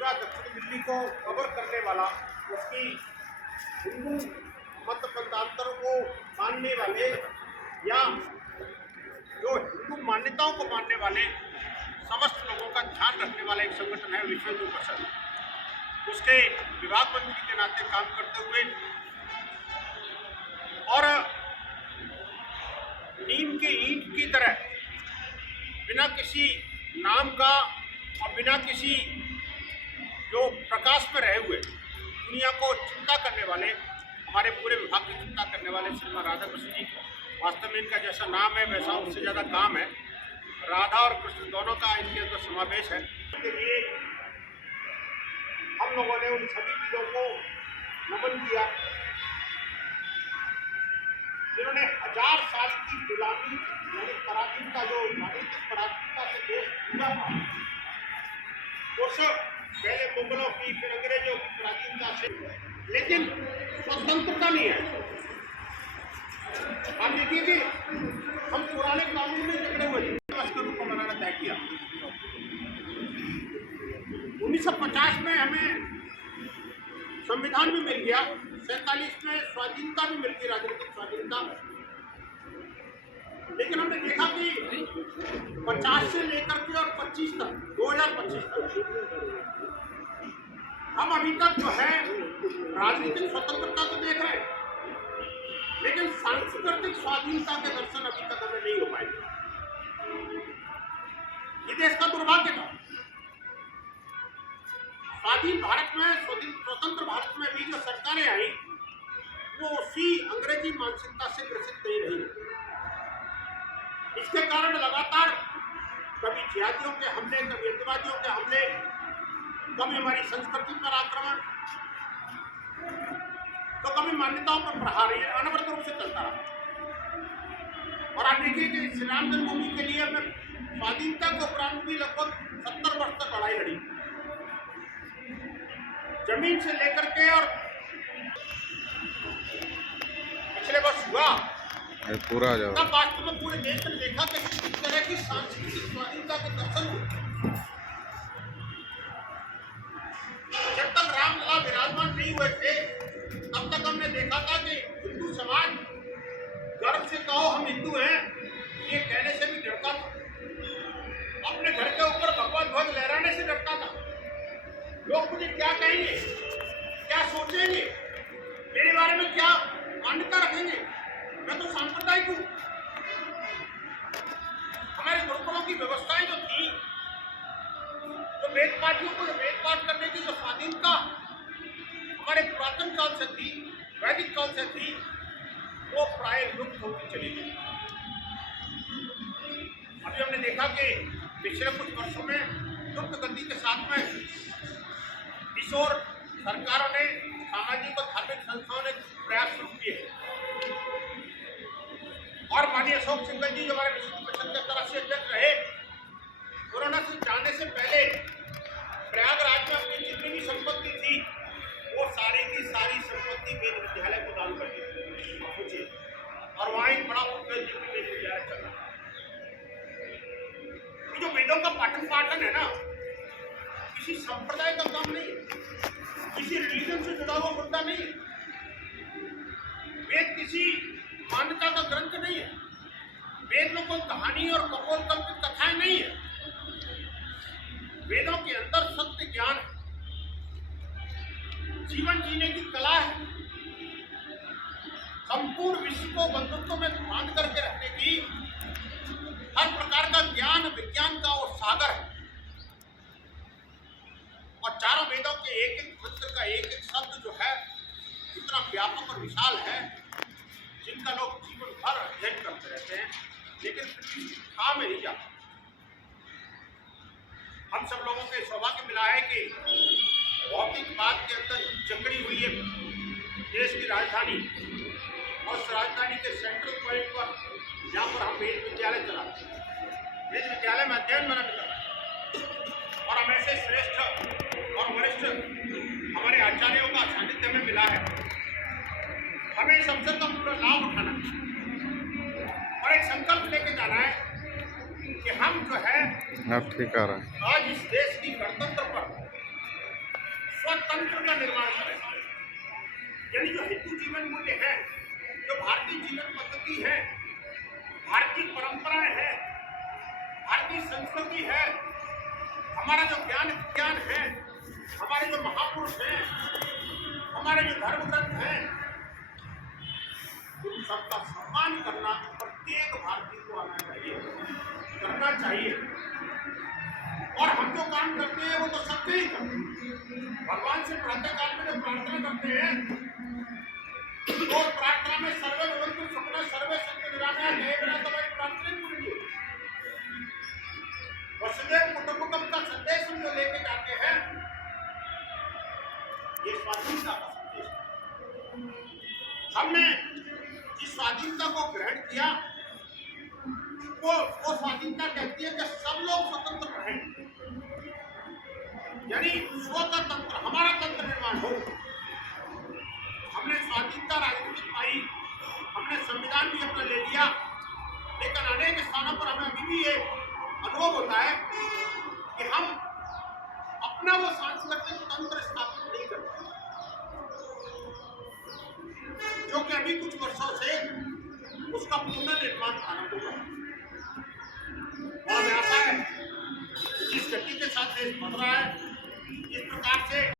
पूरा दक्षिण दिल्ली को कवर करने वाला, उसकी हिंदू मत पंथांतरों को मानने वाले या जो हिंदू मान्यताओं को मानने वाले समस्त लोगों का ध्यान रखने वाला एक संगठन है विश्व हिंदू परिषद। उसके विभाग मंत्री के नाते काम करते हुए और नीम की ईंट की तरह बिना किसी नाम का और बिना किसी जो प्रकाश में रहे हुए दुनिया को चिंता करने वाले, हमारे पूरे विभाग की चिंता करने वाले श्रीमान राधाकृष्ण जी, वास्तव में इनका जैसा नाम है वैसा उससे ज़्यादा काम है। राधा और कृष्ण दोनों का इनके अंदर समावेश है। इसके लिए हम लोगों ने उन सभी वीरों को नमन किया जिन्होंने 1000 साल की गुलामी यानी पराधीनता, जो राजनीतिक पराधीनता से देश जुड़ा था, उस पहले मुगलों की फिर अंग्रेजों की पराधीनता से, लेकिन स्वतंत्रता नहीं है। आप देखिए कि हम पुराने कानून में जकड़े हुए थे, के रूप में बनाना तय किया। 1950 में हमें संविधान भी मिल गया, 47 में स्वाधीनता भी मिल गई, राजनीतिक स्वाधीनता। लेकिन हमने देखा कि 50 से लेकर के और 25 तक, 2025 तक हम अभी तक जो है राजनीतिक स्वतंत्रता तो देख रहे हैं, लेकिन सांस्कृतिक स्वाधीनता के दर्शन अभी तक हमें नहीं हो पाए। ये देश का दुर्भाग्य था। स्वाधीन भारत में, स्वतंत्र भारत में भी जो सरकारें आई वो उसी अंग्रेजी मानसिकता से ग्रसित नहीं रही। इसके कारण लगातार कभी जिहादियों के हमले, कभी अतिवादियों के हमले, कभी हमारी संस्कृति पर आक्रमण, तो कभी मान्यताओं पर प्रहार, ये अनवरत रूप से चलता रहा। और आप देखिए कि श्री राम जन्मभूमि के लिए हमने स्वाधीनता के उपरांत भी लगभग 70 वर्ष तक लड़ाई लड़ी, जमीन से लेकर के। और पिछले वर्ष हुआ पूरा जाओ, तब वास्तव में पूरे देश ने देखा कि किस तरह की सांस्कृतिक स्वाधीनता के दर्शन हुए। जब तक रामलला विराजमान नहीं हुए थे तब तक हमने देखा था कि हिंदू समाज गर्व से कहो हम हिंदू हैं ये कहने से भी डरता था, अपने घर के ऊपर भगवा ध्वज लहराने से डरता था। लोग मुझे क्या कहेंगे, क्या सोचेंगे, मेरे बारे में क्या मान्यता रखेंगे, मैं तो सांप्रदायिक हूँ। हमारे गुरुकुलों की व्यवस्थाएं जो थी, जो वेद पाठियों को वेद पाठ करने की जो स्वाधीनता हमारे पुरातन काल से थी, वैदिक काल से थी, वो प्राय लुप्त होती चली गई। अभी हमने देखा कि पिछले कुछ वर्षों में द्रुत गति के साथ में इस ओर सरकारों ने, सामाजिक और धार्मिक संस्थाओं ने प्रयास शुरू किए। और माननीय अशोक सिंघल जी जो हमारे विश्व हिंदू परिषद के तरफ से अध्यक्ष रहे, कोरोना से जाने से पहले प्रयागराज में अपनी जितनी भी संपत्ति थी वो सारी की सारी संपत्ति वेद विद्यालय को दान कर दी। सोचिए, और वहाँ एक बड़ा वेद विद्यालय चल रहा है। जो वेदों का पाठन पाठन है ना, किसी संप्रदाय का काम नहीं, किसी रिलीजन से जुड़ा हुआ मुद्दा नहीं, वेद किसी मान्यता का ग्रंथ नहीं है, वेद में कोई कहानी और कपोल कल्पित कथाएं नहीं है। वेदों के अंदर सत्य ज्ञान है, जीवन जीने की कला है, संपूर्ण विश्व को बंधुत्व में बांध करके रखने की हर प्रकार का ज्ञान विज्ञान का वो सागर है। और चारों वेदों के एक एक मंत्र का एक एक शब्द जो है इतना व्यापक और विशाल है, जिनका लोग जीवन भर अध्ययन करते रहते हैं, लेकिन खा में नहीं जाता। हम सब लोगों के सौभाग्य मिला है कि भौतिकवाद के अंदर जकड़ी हुई है देश की राजधानी, और उस राजधानी के सेंट्रल पॉइंट पर जहाँ पर हम वेद विद्यालय चलाते हैं, वेद विद्यालय में अध्ययन मनन कर रहे हैं। और हम ऐसे श्रेष्ठ और वरिष्ठ हमारे आचार्यों का सानिध्य में मिला है। हमें इस अवसर का पूरा लाभ उठाना और एक संकल्प लेके जाना है कि हम जो है आप ठीक आ रहा है आज इस देश की गणतंत्र पर का निर्माण करें। यानी जो हिंदू जीवन मूल्य है, जो भारतीय जीवन पद्धति है, भारतीय परंपराएं है, भारतीय संस्कृति है, हमारा जो ज्ञान विज्ञान है, हमारे जो महापुरुष हैं, हमारे जो धर्म ग्रंथ हैं, उन सबका सम्मान करना प्रत्येक भारतीय को आना चाहिए, करना चाहिए। और हम जो काम करते हैं वो तो सबसे ही करते हैं। भगवान से प्रातः काल में जो प्रार्थना करते हैं, तो प्रार्थना में सर्वे भवन्तु सुखिनः सर्वे सन्तु निरामयाः नये बिना तवाई प्रार्थना पूरी होती। वसुदेव कुटुंबकम का संदेश हम जो लेके जाते हैं, ये स्वाधीनता का संदेश है। हमने जिस स्वाधीनता को ग्रहण किया, वो स्वाधीनता कहती है कि सब लोग स्वतंत्र रहें, यानी स्व का तंत्र, हमारा तंत्र निर्माण हो। हमने स्वाधीनता राजनीतिक पाई, हमने संविधान भी अपना ले लिया, लेकिन अनेक स्थानों पर हमें अभी भी ये अनुभव होता है कि हम अपना वो सांस्कृतिक तंत्र स्थापित नहीं कर पाए, जो कि अभी कुछ वर्षों से उसका पुनर्निर्माण आरंभ हुआ। और हमें आशा है जिस गति के साथ देश बढ़ रहा है, इस प्रकार से